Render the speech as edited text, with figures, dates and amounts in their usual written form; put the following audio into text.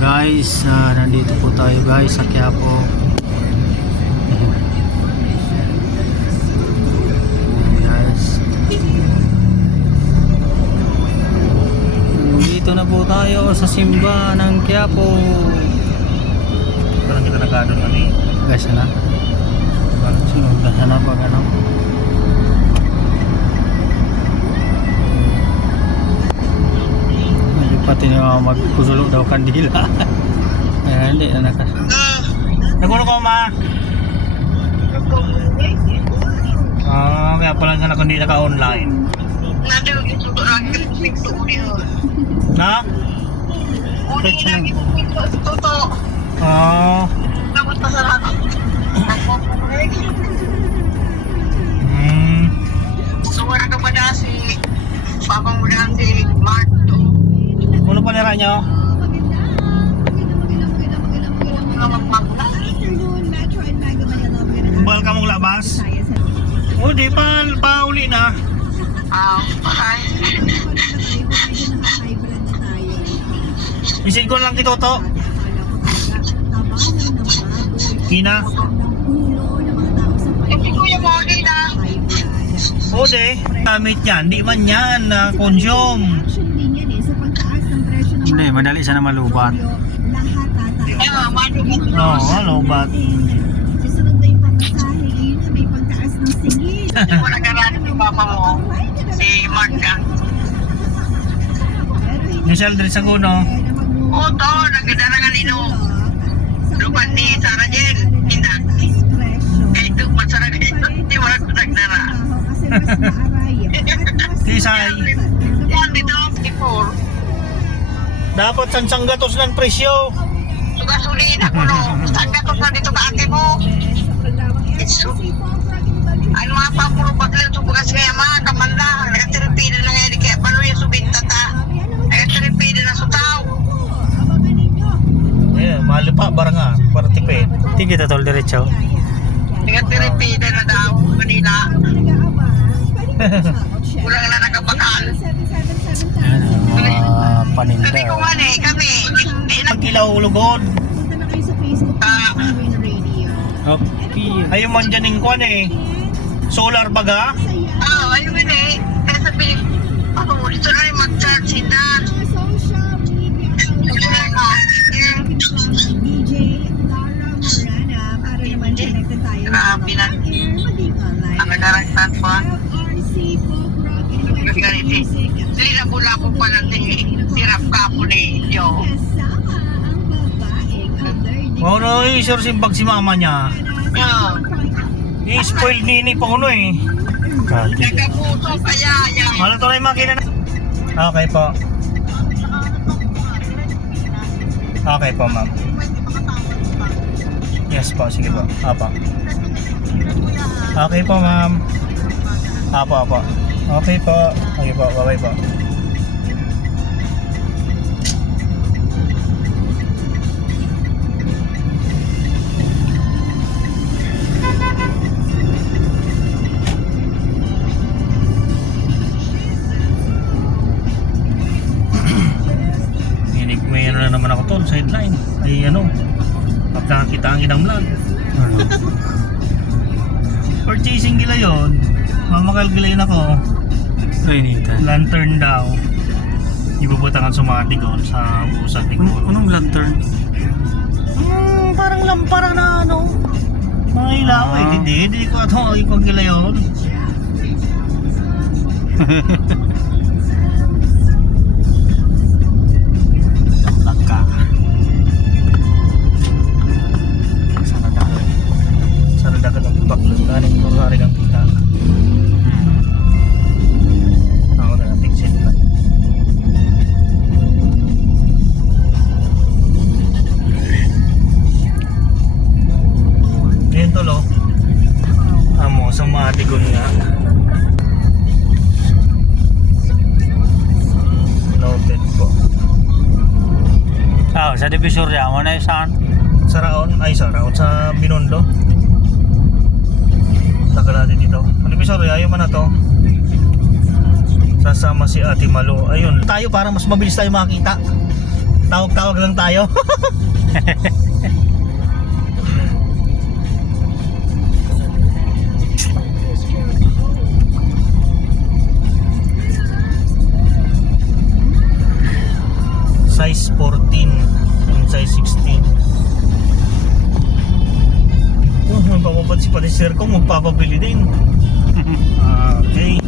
Guys, nandito po tayo guys sa Quiapo. Guys, nandito na po tayo sa simba ng Quiapo. Parang kita nagkado na ni. Guys, na sunod na sana pag ano. Pati na magkusulog daw kandila. Ayan, hindi na nakas. Nagulo ko ma. Kaya pala nga ako hindi naka-online. Na? Suwara ka pa na si Papa mo na si Mark. Ano pa nira nyo? Bal ka mong labas? O di pa uli na. Bye. Isin ko lang kito to. Kina? Hindi ko yung mga na. O di, gamit yan. Di man yan na consume. Hindi, madali sana malubat. Oo, lobat. Wala ka na si Papa mo. Si Mark ka. Michelle Dres Aguno. Oo to, nagkadarangan ino. Lupan ni Sarah Jen. Hindi. Ito, masarap ito. Hindi mo lang nagdara. Kisay. Yan, dito, 54. Dapat sansanggatos ng presyo. Sugasuliin ako no. Saan ka to na dito ka ate mo? Ay mga papuro bagla ito bukas kaya mga kamanda. Nagatiripida na ngayon kaya palo yung subinta ta. Nagatiripida na sutaw. Ayan, mahal pa, barang nga. Para tipid. Hindi kita tol diretso. Nagatiripida na daw. Manila. Kulang na nagabakal. Ayan, mga paninda. Sabi ko nga eh, kami. Hindi na. Pagkilaw lugod. Okay. Ayun man dyan yung kwan eh. Solar baga. Ayun nga eh. Kaya sabi, dito na rin mag-charge sila. Grabe na. Ang nadaragtan pa. Hindi na mula po pala sirap ka po ni Joe. Oo no, sure simbag si mama niya. I-spoil nini pa uno eh. Nagkapuso kaya yan. Malo to na yung makina na. Okay po. Okay po ma'am. Yes po, sige po. Apa. Okay po ma'am. Apa. Okay po. Okay po, bye po. May ano na naman ako tol, sideline. Ay ano, pagkakita ang inang vlog. Purchasing gila yun. Mamakal gila yun ako. Rainita. Lantern daw. Ibubutangan sumati ko sa busag ni Kuro. Anong lantern? Parang lampara na ano. Mga ilaw eh. Hindi ko ato ikong gila yun. Laka. Sana dagat ang baklog. Kanin ko hari kang kita. Ako na nating set na. Ngayon tolo. Amo, sumati ko nga. Noted po. Sa Divisoria mo na saan? Sa Raon sa Binondo. Taka natin dito. Ano Divisoria, ayaw man na to. Sasama si Ate Malo. Ayun, tayo para mas mabilis tayo makita. Tawag-tawag lang tayo. Size 14 and size 16. Oh, may papapansin pati sir ko, magpapabili din. Okay.